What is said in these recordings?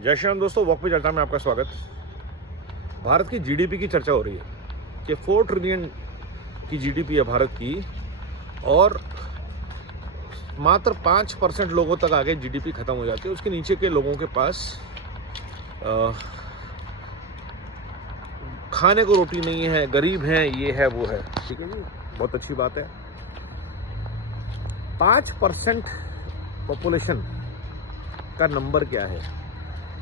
जय श्री राम दोस्तों, वॉक पे चर्चा में आपका स्वागत। भारत की जीडीपी की चर्चा हो रही है कि 4 ट्रिलियन की जीडीपी है भारत की और मात्र 5% लोगों तक आगे जीडीपी खत्म हो जाती है। उसके नीचे के लोगों के पास खाने को रोटी नहीं है, गरीब हैं, ये है वो है। ठीक है जी, बहुत अच्छी बात है। 5% पॉपुलेशन का नंबर क्या है?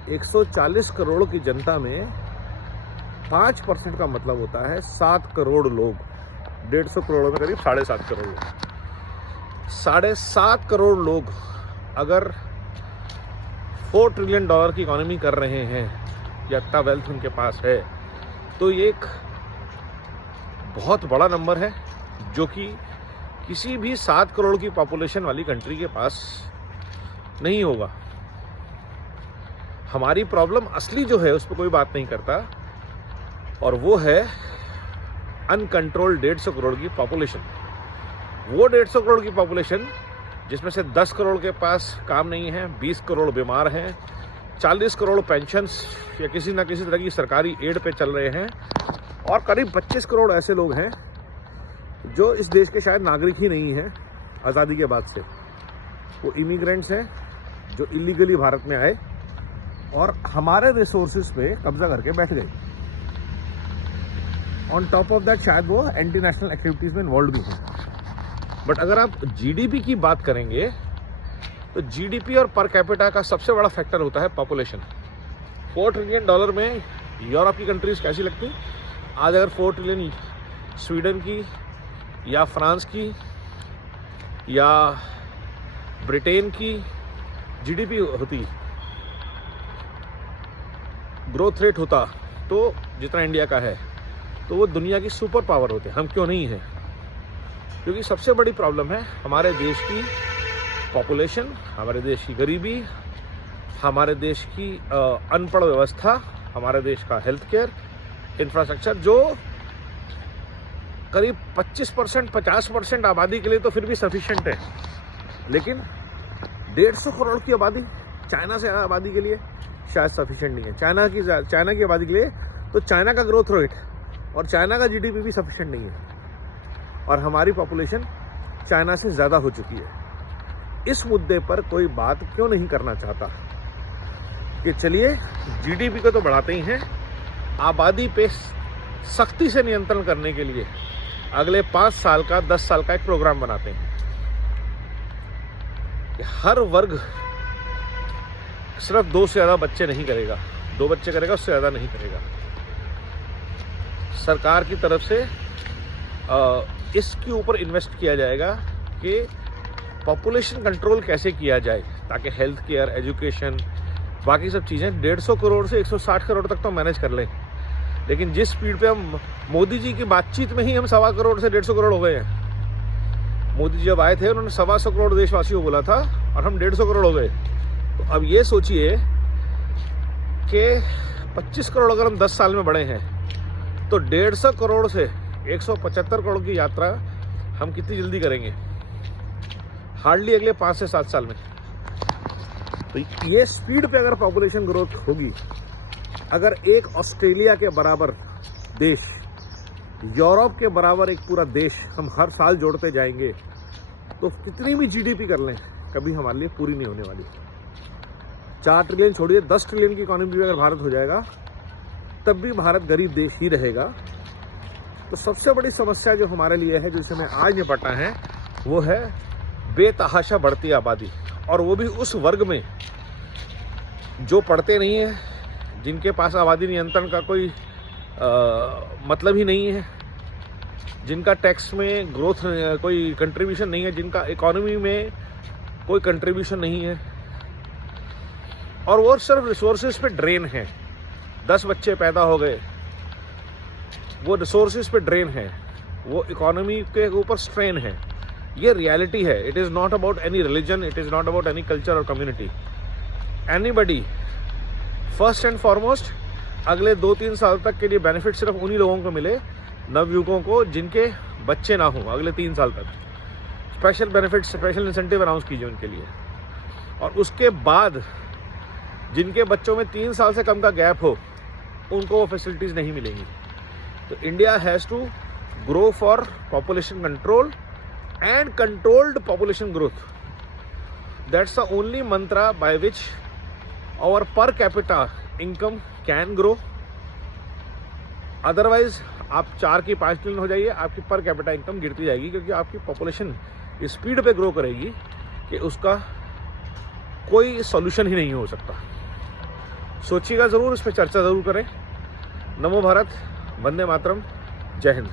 140 करोड़ की जनता में 5% का मतलब होता है 7 करोड़ लोग। 150 करोड़ में करीब 7.5 करोड़ लोग। 7.5 करोड़ लोग अगर $4 ट्रिलियन की इकोनॉमी कर रहे हैं या इतना वेल्थ उनके पास है, तो ये एक बहुत बड़ा नंबर है जो कि किसी भी 7 करोड़ की पॉपुलेशन वाली कंट्री के पास नहीं होगा। हमारी प्रॉब्लम असली जो है उस पर कोई बात नहीं करता, और वो है अनकंट्रोल्ड 150 करोड़ की पॉपुलेशन। वो 150 करोड़ की पॉपुलेशन जिसमें से 10 करोड़ के पास काम नहीं है, 20 करोड़ बीमार हैं, 40 करोड़ पेंशन्स या किसी ना किसी तरह की सरकारी एड पे चल रहे हैं, और करीब 25 करोड़ ऐसे लोग हैं जो इस देश के शायद नागरिक ही नहीं हैं आज़ादी के बाद से। वो इमिग्रेंट्स हैं जो इलीगली भारत में आए और हमारे रिसोर्सेज पे कब्जा करके बैठ गए। ऑन टॉप ऑफ दैट शायद वो एंटी नेशनल एक्टिविटीज़ में इन्वॉल्व भी हैं। बट अगर आप जीडीपी की बात करेंगे तो जीडीपी और पर कैपिटा का सबसे बड़ा फैक्टर होता है पॉपुलेशन। $4 ट्रिलियन में यूरोप की कंट्रीज कैसी लगती? आज अगर 4 ट्रिलियन स्वीडन की या फ्रांस की या ब्रिटेन की जीडीपी होती, ग्रोथ रेट होता तो जितना इंडिया का है, तो वो दुनिया की सुपर पावर होते। हम क्यों नहीं हैं? क्योंकि सबसे बड़ी प्रॉब्लम है हमारे देश की पॉपुलेशन, हमारे देश की गरीबी, हमारे देश की अनपढ़ व्यवस्था, हमारे देश का हेल्थ केयर इंफ्रास्ट्रक्चर, जो करीब 25% 50% आबादी के लिए तो फिर भी सफिशिएंट है, लेकिन 150 करोड़ की आबादी, चाइना से आबादी के लिए शायद सफिशिएंट नहीं है। चाइना की आबादी के लिए तो चाइना का ग्रोथ रेट और चाइना का जीडीपी भी सफिशिएंट नहीं है, और हमारी पॉपुलेशन चाइना से ज़्यादा हो चुकी है। इस मुद्दे पर कोई बात क्यों नहीं करना चाहता कि चलिए जीडीपी को तो बढ़ाते ही हैं, आबादी पे सख्ती से नियंत्रण करने के लिए अगले 5 साल का 10 साल का एक प्रोग्राम बनाते हैं कि हर वर्ग सिर्फ 2 से ज़्यादा बच्चे नहीं करेगा, 2 बच्चे करेगा, उससे ज़्यादा नहीं करेगा। सरकार की तरफ से इसके ऊपर इन्वेस्ट किया जाएगा कि पॉपुलेशन कंट्रोल कैसे किया जाए, ताकि हेल्थ केयर, एजुकेशन, बाकी सब चीज़ें 150 करोड़ से 160 करोड़ तक तो मैनेज कर लें। लेकिन जिस स्पीड पे हम, मोदी जी की बातचीत में ही हम 1.25 करोड़ से 150 करोड़ हो गए हैं। मोदी जी जब आए थे उन्होंने 1.25 करोड़ देशवासियों को बोला था और हम 150 करोड़ हो गए। तो अब ये सोचिए कि 25 करोड़ अगर हम 10 साल में बढ़े हैं, तो 150 करोड़ से 175 करोड़ की यात्रा हम कितनी जल्दी करेंगे? हार्डली अगले 5 से 7 साल में। तो ये स्पीड पे अगर पॉपुलेशन ग्रोथ होगी, अगर एक ऑस्ट्रेलिया के बराबर देश, यूरोप के बराबर एक पूरा देश हम हर साल जोड़ते जाएंगे, तो कितनी भी जीडीपी कर लें कभी हमारे लिए पूरी नहीं होने वाली। 4 ट्रिलियन छोड़िए, 10 ट्रिलियन की इकोनॉमी भी अगर भारत हो जाएगा तब भी भारत गरीब देश ही रहेगा। तो सबसे बड़ी समस्या जो हमारे लिए है, जिससे हमें आज निपटना है, वो है बेतहाशा बढ़ती आबादी, और वो भी उस वर्ग में जो पढ़ते नहीं है, जिनके पास आबादी नियंत्रण का कोई मतलब ही नहीं है, जिनका टैक्स में ग्रोथ कोई कंट्रीब्यूशन नहीं है, जिनका इकोनॉमी में कोई कंट्रीब्यूशन नहीं है, और वो सिर्फ रिसोर्सेज पे ड्रेन है। 10 बच्चे पैदा हो गए, वो रिसोर्सेज पे ड्रेन है, वो इकोनॉमी के ऊपर स्ट्रेन है। ये रियलिटी है। It is not about any religion, it is not about any culture और community. Anybody, first and foremost, अगले 2-3 साल तक के लिए बेनिफिट सिर्फ उन्हीं लोगों को मिले, नवयुवकों को, जिनके बच्चे ना हों अगले 3 साल तक। Special benefit, special incentive announce कीजिए उनके लिए, और उसके बाद जिनके बच्चों में 3 साल से कम का गैप हो उनको वो फैसिलिटीज़ नहीं मिलेंगी। तो India has to grow for population control and controlled population growth. That's the only mantra by which our per capita income can grow. Otherwise आप 4 की 5 ट्रिलियन हो जाइए, आपकी पर कैपिटा इनकम गिरती जाएगी, क्योंकि आपकी पॉपुलेशन इस स्पीड पे ग्रो करेगी कि उसका कोई सॉल्यूशन ही नहीं हो सकता। सोचिएगा ज़रूर, इस पर चर्चा ज़रूर करें। नमो भारत, वंदे मातरम, जय हिंद।